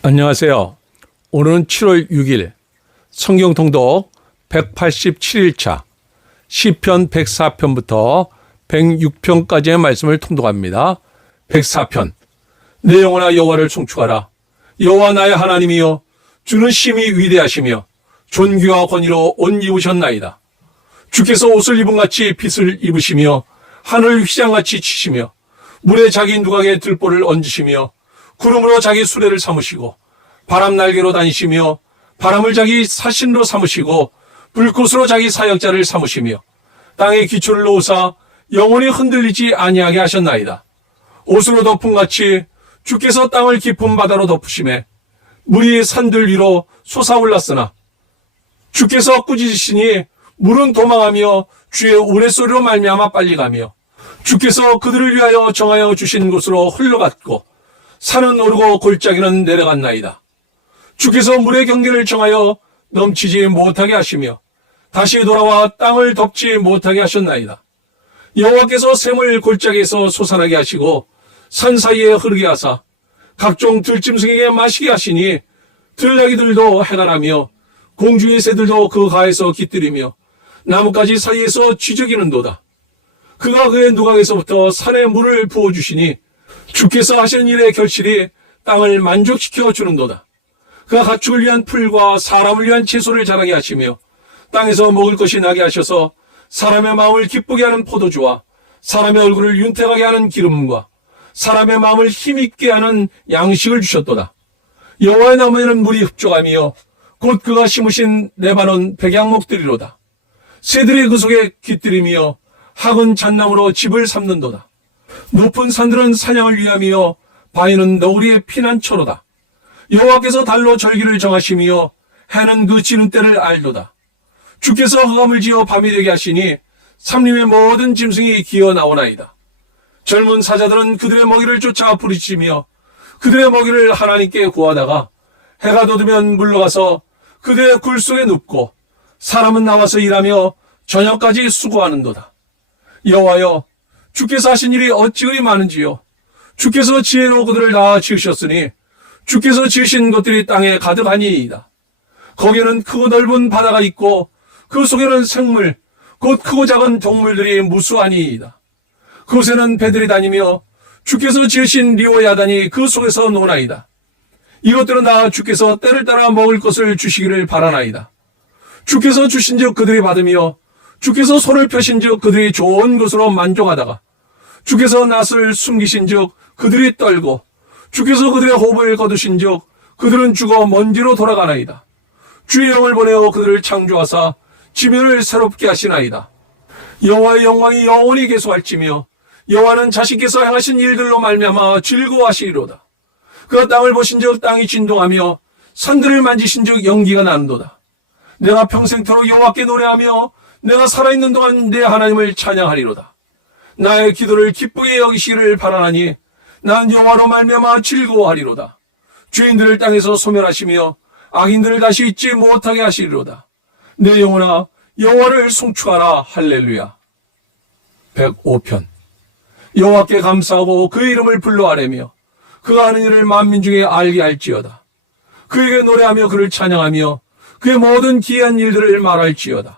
안녕하세요. 오늘은 7월 6일 성경 통독 187일차 시편 104편부터 106편까지의 말씀을 통독합니다. 104편 내 영혼아 여호와를 송축하라. 여호와 나의 하나님이여 주는 심히 위대하시며 존귀와 권위로 옷 입으셨나이다. 주께서 옷을 입은 같이 빛을 입으시며 하늘 휘장같이 치시며 물에 자기 누각에 들보를 얹으시며 구름으로 자기 수레를 삼으시고 바람 날개로 다니시며 바람을 자기 사신으로 삼으시고 불꽃으로 자기 사역자를 삼으시며 땅에 기초를 놓으사 영원히 흔들리지 아니하게 하셨나이다. 옷으로 덮은 같이 주께서 땅을 깊은 바다로 덮으심에 물이 산들 위로 솟아올랐으나 주께서 꾸짖으시니 물은 도망하며 주의 우레소리로 말미암아 빨리 가며 주께서 그들을 위하여 정하여 주신 곳으로 흘러갔고 산은 오르고 골짜기는 내려갔나이다. 주께서 물의 경계를 정하여 넘치지 못하게 하시며 다시 돌아와 땅을 덮지 못하게 하셨나이다. 여호와께서 샘을 골짜기에서 솟아나게 하시고 산 사이에 흐르게 하사 각종 들짐승에게 마시게 하시니 들나귀들도 해가 나며 공중의 새들도 그 가에서 깃들이며 나뭇가지 사이에서 쥐저기는도다. 그가 그의 누각에서부터 산에 물을 부어주시니 주께서 하시는 일의 결실이 땅을 만족시켜 주는도다. 그가 가축을 위한 풀과 사람을 위한 채소를 자라게 하시며 땅에서 먹을 것이 나게 하셔서 사람의 마음을 기쁘게 하는 포도주와 사람의 얼굴을 윤택하게 하는 기름과 사람의 마음을 힘있게 하는 양식을 주셨도다. 여호와의 나무에는 물이 흡족하며 곧 그가 심으신 레바논 백양목들이로다. 새들이 그 속에 깃들이며 학은 잣나무로 집을 삼는도다. 높은 산들은 사냥을 위함이요 바위는 너구리의 피난처로다. 여호와께서 달로 절기를 정하시며 해는 그 지는 때를 알도다. 주께서 흑암을 지어 밤이 되게 하시니 삼림의 모든 짐승이 기어 나오나이다. 젊은 사자들은 그들의 먹이를 쫓아 부리치며 그들의 먹이를 하나님께 구하다가 해가 돋으면 물러가서 그들의 굴 속에 눕고 사람은 나와서 일하며 저녁까지 수고하는도다. 여호와여 주께서 하신 일이 어찌 그리 많은지요. 주께서 지혜로 그들을 다 지으셨으니 주께서 지으신 것들이 땅에 가득하니이다. 거기에는 크고 넓은 바다가 있고 그 속에는 생물, 곧 크고 작은 동물들이 무수하니이다. 그곳에는 배들이 다니며 주께서 지으신 리오 야단이 그 속에서 노나이다. 이것들은 다 주께서 때를 따라 먹을 것을 주시기를 바라나이다. 주께서 주신즉 그들이 받으며 주께서 손을 펴신즉 그들이 좋은 것으로 만족하다가 주께서 낯을 숨기신즉 그들이 떨고 주께서 그들의 호흡을 거두신즉 그들은 죽어 먼지로 돌아가나이다. 주의 영을 보내어 그들을 창조하사 지면을 새롭게 하시나이다. 여호와의 영광이 영원히 계속할지며 여호와는 자신께서 행하신 일들로 말미암아 즐거워하시리로다. 그가 땅을 보신즉 땅이 진동하며 산들을 만지신즉 연기가 나는도다. 내가 평생토록 여호와께 노래하며 내가 살아있는 동안 내 하나님을 찬양하리로다. 나의 기도를 기쁘게 여기시기를 바라나니 난 여호와로 말미암아 즐거워하리로다. 죄인들을 땅에서 소멸하시며 악인들을 다시 잊지 못하게 하시리로다. 내 영혼아 여호와를 송축하라 할렐루야. 105편 여호와께 감사하고 그 이름을 불러 아뢰며 그가 하는 일을 만민 중에 알게 할지어다. 그에게 노래하며 그를 찬양하며 그의 모든 기이한 일들을 말할지어다.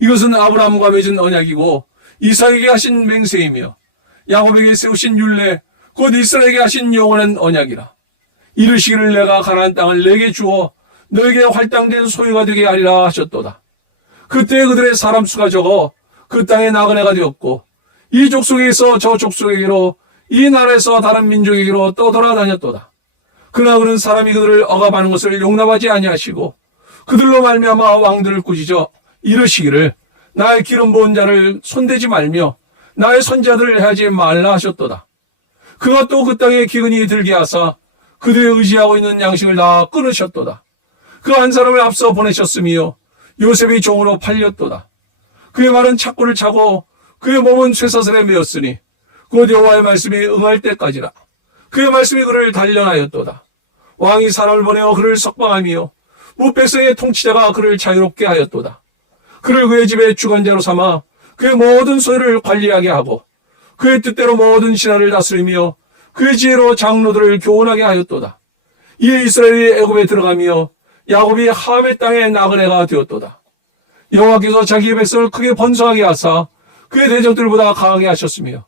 이것은 아브라함과 맺은 언약이고 이삭에게 하신 맹세이며 야곱에게 세우신 율례 곧 이스라엘에게 하신 영원한 언약이라. 이르시기를 내가 가나안 땅을 내게 주어 너에게 활당된 소유가 되게 하리라 하셨도다. 그때 그들의 사람 수가 적어 그 땅에 나그네가 되었고 이 족속에서 저 족속에게로 이 나라에서 다른 민족에게로 떠돌아다녔도다. 그러나 그는 사람이 그들을 억압하는 것을 용납하지 아니하시고 그들로 말미암아 왕들을 꾸짖어 이르시기를 나의 기름 부은 자를 손대지 말며 나의 선자들을 하지 말라 하셨도다. 그가 또 그 땅에 기근이 들게 하사 그들의 의지하고 있는 양식을 다 끊으셨도다. 그 한 사람을 앞서 보내셨으며 요셉이 종으로 팔렸도다. 그의 말은 착고를 차고 그의 몸은 쇠사슬에 매었으니 곧 여호와의 말씀이 응할 때까지라. 그의 말씀이 그를 단련하였도다. 왕이 사람을 보내어 그를 석방하며 무백성의 통치자가 그를 자유롭게 하였도다. 그를 그의 집의 주관자로 삼아 그의 모든 소유를 관리하게 하고 그의 뜻대로 모든 신하를 다스리며 그의 지혜로 장로들을 교훈하게 하였도다. 이에 이스라엘이 애굽에 들어가며 야곱이 함의 땅의 나그네가 되었도다. 여호와께서 자기의 백성을 크게 번성하게 하사 그의 대적들보다 강하게 하셨으며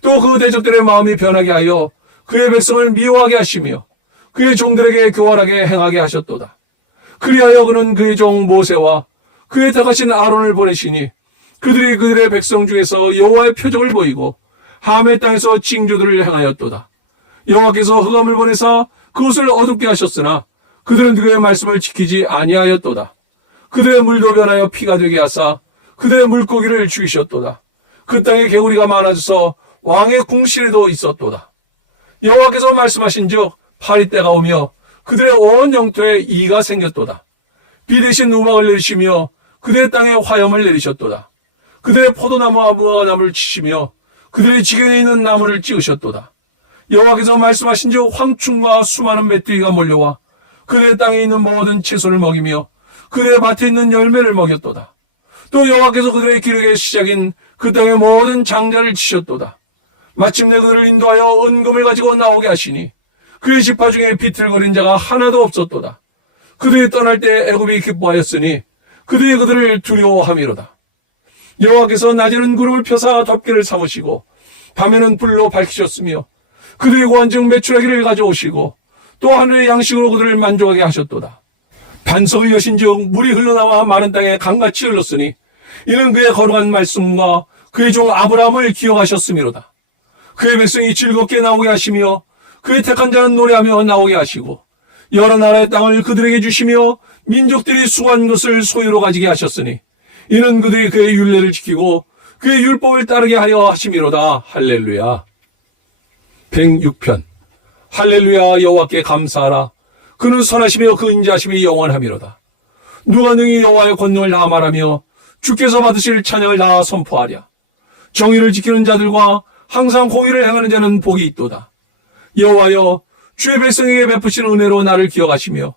또 그 대적들의 마음이 변하게 하여 그의 백성을 미워하게 하시며 그의 종들에게 교활하게 행하게 하셨도다. 그리하여 그는 그의 종 모세와 그의 택하신 아론을 보내시니 그들이 그들의 백성 중에서 여호와의 표적을 보이고 함의 땅에서 징조들을 행하였도다. 여호와께서 흑암을 보내사 그것을 어둡게 하셨으나 그들은 그의 말씀을 지키지 아니하였도다. 그들의 물도 변하여 피가 되게 하사 그들의 물고기를 죽이셨도다. 그 땅에 개구리가 많아져서 왕의 궁실에도 있었도다. 여호와께서 말씀하신즉 파리 때가 오며 그들의 온 영토에 이가 생겼도다. 비 대신 우박을 내리시며 그들의 땅에 화염을 내리셨도다. 그들의 포도나무와 무화과나무를 치시며 그들의 지경에 있는 나무를 찍으셨도다. 여호와께서 말씀하신 즉 황충과 수많은 메뚜기가 몰려와 그들의 땅에 있는 모든 채소를 먹이며 그들의 밭에 있는 열매를 먹였도다. 또 여호와께서 그들의 기력의 시작인 그 땅의 모든 장자를 치셨도다. 마침내 그들을 인도하여 은금을 가지고 나오게 하시니 그의 지파 중에 비틀거린 자가 하나도 없었도다. 그들이 떠날 때 애굽이 기뻐하였으니 그들이 그들을 두려워함이로다. 여호와께서 낮에는 구름을 펴사 덮개를 삼으시고 밤에는 불로 밝히셨으며 그들의 고한증 매출하기를 가져오시고 또 하늘의 양식으로 그들을 만족하게 하셨도다. 반석을 여신즉 물이 흘러나와 마른 땅에 강같이 흘렀으니 이는 그의 거룩한 말씀과 그의 종 아브라함을 기억하셨음이로다. 그의 백성이 즐겁게 나오게 하시며 그의 택한 자는 노래하며 나오게 하시고 여러 나라의 땅을 그들에게 주시며 민족들이 수고한 것을 소유로 가지게 하셨으니 이는 그들이 그의 율례를 지키고 그의 율법을 따르게 하려 하심이로다. 할렐루야. 106편 할렐루야 여호와께 감사하라. 그는 선하시며 그 인자심이 영원함이로다. 누가 능히 여호와의 권능을 다 말하며 주께서 받으실 찬양을 다 선포하랴. 정의를 지키는 자들과 항상 공의를 행하는 자는 복이 있도다. 여호와여 주의 백성에게 베푸신 은혜로 나를 기억하시며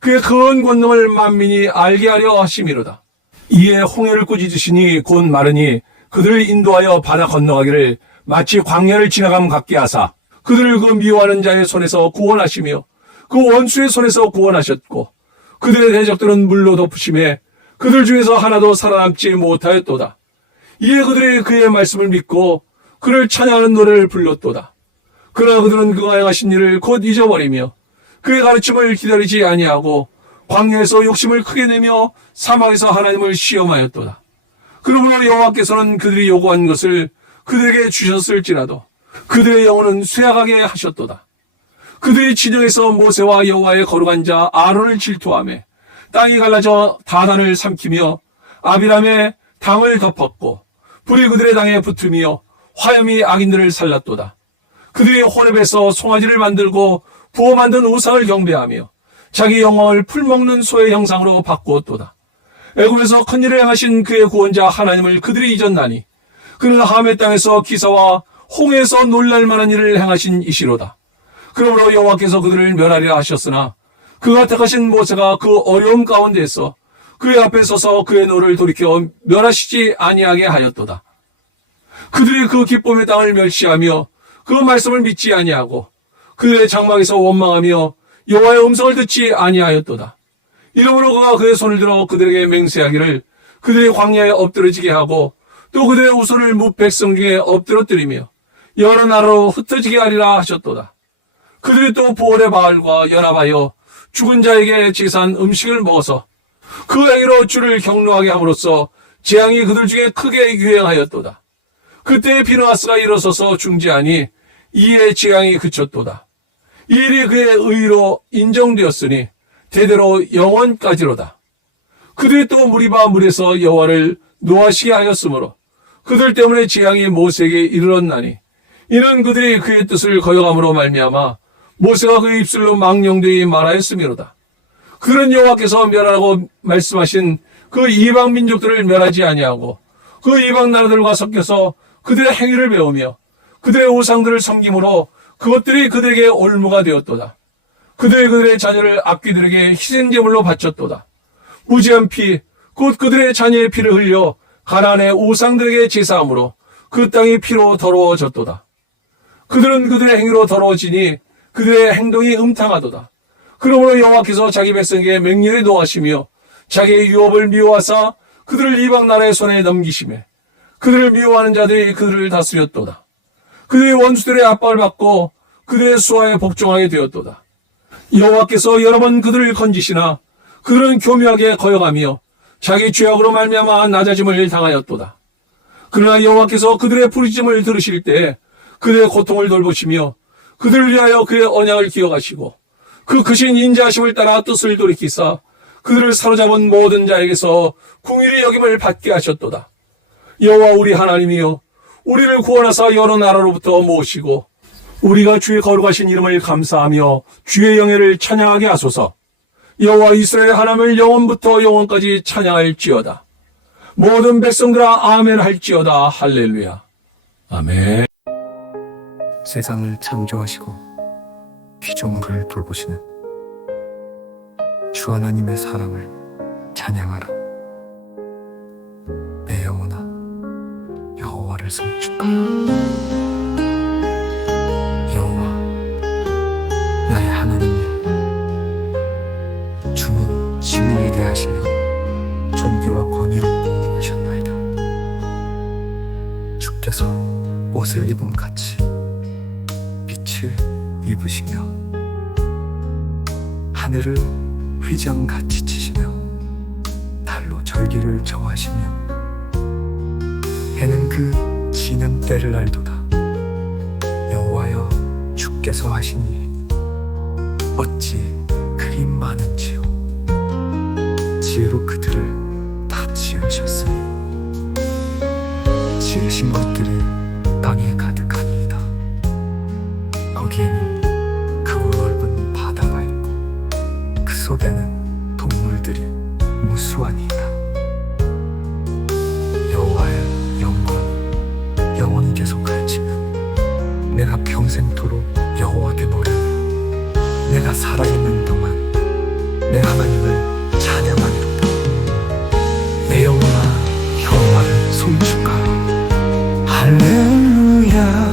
그의 큰 권능을 만민이 알게 하려 하심이로다. 이에 홍해를 꾸짖으시니 곧 마르니 그들을 인도하여 바다 건너가기를 마치 광야를 지나감 같게 하사 그들을 그 미워하는 자의 손에서 구원하시며 그 원수의 손에서 구원하셨고 그들의 대적들은 물로 덮으심에 그들 중에서 하나도 살아남지 못하였도다. 이에 그들이 그의 말씀을 믿고 그를 찬양하는 노래를 불렀도다. 그러나 그들은 그가 행하신 일을 곧 잊어버리며 그의 가르침을 기다리지 아니하고 광야에서 욕심을 크게 내며 사막에서 하나님을 시험하였도다. 그러므로 여호와께서는 그들이 요구한 것을 그들에게 주셨을지라도 그들의 영혼은 쇠약하게 하셨도다. 그들이 진영에서 모세와 여호와의 거룩한 자 아론을 질투하며 땅이 갈라져 다단을 삼키며 아비람의 당을 덮었고 불이 그들의 당에 붙으며 화염이 악인들을 살랐도다. 그들이 호렙에서 송아지를 만들고 부어 만든 우상을 경배하며 자기 영광을 풀먹는 소의 형상으로 바꾸었도다. 애굽에서 큰 일을 행하신 그의 구원자 하나님을 그들이 잊었나니 그는 함의 땅에서 기사와 홍해에서 놀랄 만한 일을 행하신 이시로다. 그러므로 여호와께서 그들을 멸하리라 하셨으나 그가 택하신 모세가 그 어려움 가운데서 그의 앞에 서서 그의 노를 돌이켜 멸하시지 아니하게 하였도다. 그들이 그 기쁨의 땅을 멸시하며 그 말씀을 믿지 아니하고 그의 장막에서 원망하며 여호와의 음성을 듣지 아니하였도다. 이러므로 그가 그의 손을 들어 그들에게 맹세하기를 그들의 광야에 엎드러지게 하고 또 그들의 우선을 무백성 중에 엎드러뜨리며 여러 나라로 흩어지게 하리라 하셨도다. 그들이 또 부월의 바알과 연합하여 죽은 자에게 제사한 음식을 먹어서 그 행위로 주를 경노하게 함으로써 재앙이 그들 중에 크게 유행하였도다. 그때 비누아스가 일어서서 중지하니 이에 재앙이 그쳤도다. 이 일이 그의 의로 인정되었으니 대대로 영원까지로다. 그들이 또 무리바 물에서 여호와를 노하시게 하였으므로 그들 때문에 재앙이 모세에게 이르렀나니 이는 그들이 그의 뜻을 거역함으로 말미암아 모세가 그의 입술로 망령되이 말하였음이로다. 그런 여호와께서 멸하라고 말씀하신 그 이방 민족들을 멸하지 아니하고 그 이방 나라들과 섞여서 그들의 행위를 배우며 그들의 우상들을 섬김으로 그것들이 그들에게 올무가 되었도다. 그들이 그들의 자녀를 악귀들에게 희생제물로 바쳤도다. 무지한 피, 곧 그들의 자녀의 피를 흘려 가나안의 우상들에게 제사함으로 그 땅이 피로 더러워졌도다. 그들은 그들의 행위로 더러워지니 그들의 행동이 음탕하도다. 그러므로 여호와께서 자기 백성에게 맹렬히 노하시며 자기의 유업을 미워하사 그들을 이방 나라의 손에 넘기심에 그들을 미워하는 자들이 그들을 다스렸도다. 그들의 원수들의 압박을 받고 그들의 수하에 복종하게 되었도다. 여호와께서 여러 번 그들을 건지시나 그들은 교묘하게 거역하며 자기 죄악으로 말미암아 낮아짐을 당하였도다. 그러나 여호와께서 그들의 부르짖음을 들으실 때 그들의 고통을 돌보시며 그들을 위하여 그의 언약을 기억하시고 그 크신 인자하심을 따라 뜻을 돌이키사 그들을 사로잡은 모든 자에게서 궁일이 여김을 받게 하셨도다. 여호와 우리 하나님이여 우리를 구원하사 여러 나라로부터 모시고 우리가 주의 거룩하신 이름을 감사하며 주의 영예를 찬양하게 하소서. 여호와 이스라엘 하나님을 영원부터 영원까지 찬양할지어다. 모든 백성들아 아멘 할지어다 할렐루야. 아멘. 세상을 창조하시고 피조물을 돌보시는 주 하나님의 사랑을 찬양하라. 성축하라. 여호와 나의 하나님이여 주는 진리에 대하시며 존귀와 권위로 하셨나이다. 주께서 옷을 입은 같이 빛을 입으시며 하늘을 휘장같이 치시며 달로 절기를 정하시며 알도다. 여호와여 주께서 하시니 어찌 그리 많은지요? 지혜로 그들을 다 지으셨으니 지으신 것들이 내 하나님을 찬양하리로다. 내 영혼아 여호와를 송축하라. 할렐루야.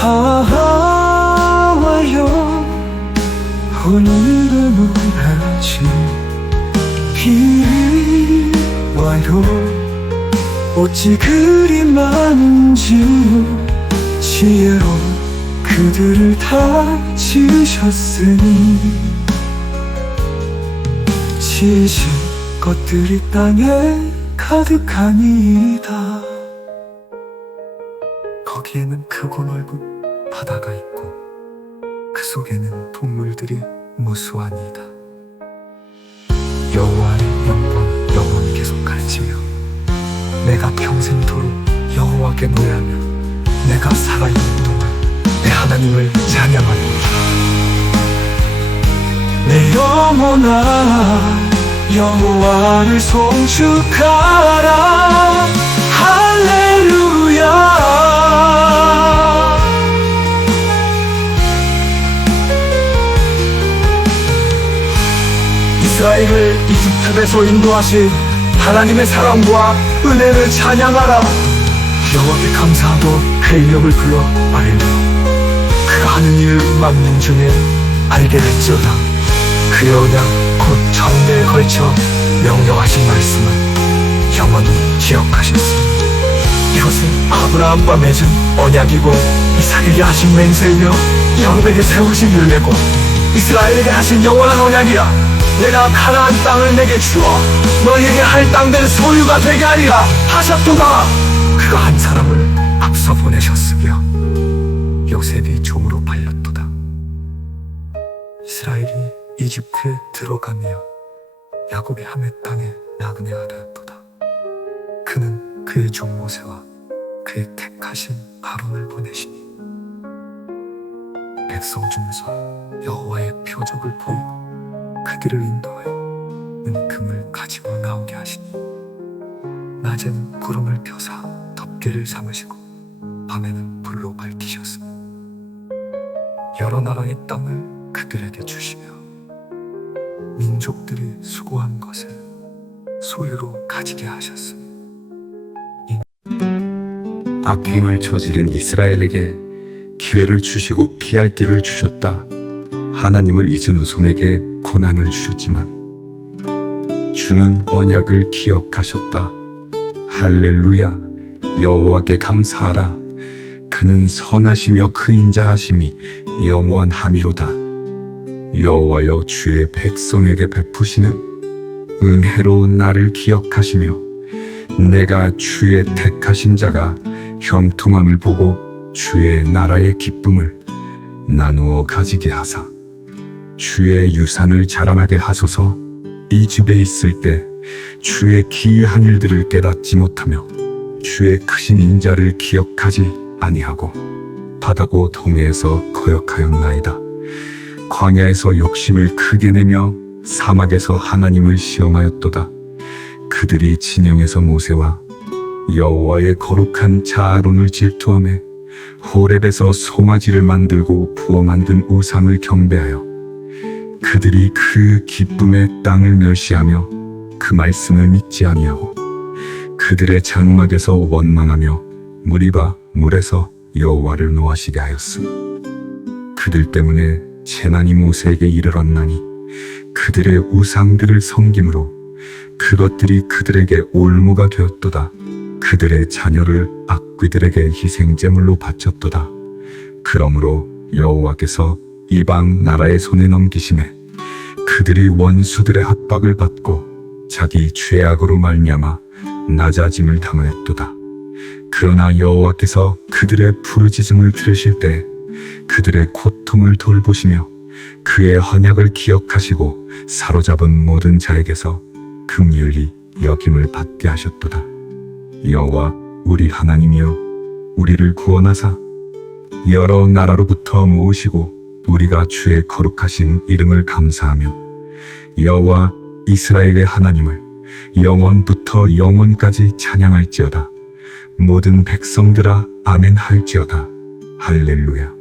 하와요 오늘은 우라지 비리 와요 어찌 그 지으셨으니 지으신 것들이 땅에 가득하니이다 거기에는 크고 넓은 바다가 있고 그 속에는 동물들이 무수하니이다. 여호와의 영광 영원히 계속할지며 내가 평생토록 여호와께 노래하며 내가 살아있는 동안 내 하나님을 찬양하리로다. 내 영혼아 여호와를 송축하라. 할렐루야. 이스라엘을 이집트에서 인도하신 하나님의 사랑과 은혜를 찬양하라. 여호와께 감사하고 그의 이름을 불러 말하며 그가 하는 일 만민 중에 알게 됐지어다 언약 곧 천대에 걸쳐 명령하신 말씀을 영원히 기억하셨으니 이것은 아브라함과 맺은 언약이고 이삭에게 하신 맹세이며 야곱에게 세우신 율례고 이스라엘에게 하신 영원한 언약이라 내가 가나안 땅을 내게 주어 너희에게 할 땅들 소유가 되게 하리라 하셨도다. 그가 한 사람을 앞서 보내셨으며 요셉이 이집트에 들어가며 야곱의 함의 땅에 나그네 하였도다. 그는 그의 종 모세와 그의 택하신 아론을 보내시니 백성 중에서 여호와의 표적을 보이고 그들을 인도하여 은금을 가지고 나오게 하시니 낮에는 구름을 펴사 덮개를 삼으시고 밤에는 불로 밝히셨으니 여러 나라의 땅을 그들에게 주시며 민족들이 수고한 것을 소유로 가지게 하셨으니 악행을 저지른 이스라엘에게 기회를 주시고 피할 길을 주셨다. 하나님을 잊은 후손에게 고난을 주셨지만 주는 언약을 기억하셨다. 할렐루야 여호와께 감사하라. 그는 선하시며 그 인자하심이 영원함이로다. 여호와여 주의 백성에게 베푸시는 은혜로운 나를 기억하시며 내가 주의 택하신 자가 형통함을 보고 주의 나라의 기쁨을 나누어 가지게 하사 주의 유산을 자랑하게 하소서. 이 집에 있을 때 주의 기이한 일들을 깨닫지 못하며 주의 크신 인자를 기억하지 아니하고 바다고 동해에서 거역하였나이다 광야에서 욕심을 크게 내며 사막에서 하나님을 시험하였도다. 그들이 진영에서 모세와 여호와의 거룩한 자아론을 질투하며 호렙에서 송아지를 만들고 부어 만든 우상을 경배하여 그들이 그 기쁨의 땅을 멸시하며 그 말씀을 믿지 아니하고 그들의 장막에서 원망하며 무리바 물에서 여호와를 노하시게 하였음. 그들 때문에 재난이 모세에게 이르렀나니 그들의 우상들을 섬김으로 그것들이 그들에게 올무가 되었도다. 그들의 자녀를 악귀들에게 희생제물로 바쳤도다. 그러므로 여호와께서 이방 나라의 손에 넘기심에 그들이 원수들의 합박을 받고 자기 죄악으로 말미암아 낮아짐을 당하였도다. 그러나 여호와께서 그들의 부르짖음을 들으실 때 그들의 고통을 돌보시며 그의 언약을 기억하시고 사로잡은 모든 자에게서 긍휼히 여김을 받게 하셨도다. 여호와 우리 하나님이여 우리를 구원하사 여러 나라로부터 모으시고 우리가 주의 거룩하신 이름을 감사하며 여호와 이스라엘의 하나님을 영원부터 영원까지 찬양할지어다. 모든 백성들아 아멘 할지어다. 할렐루야.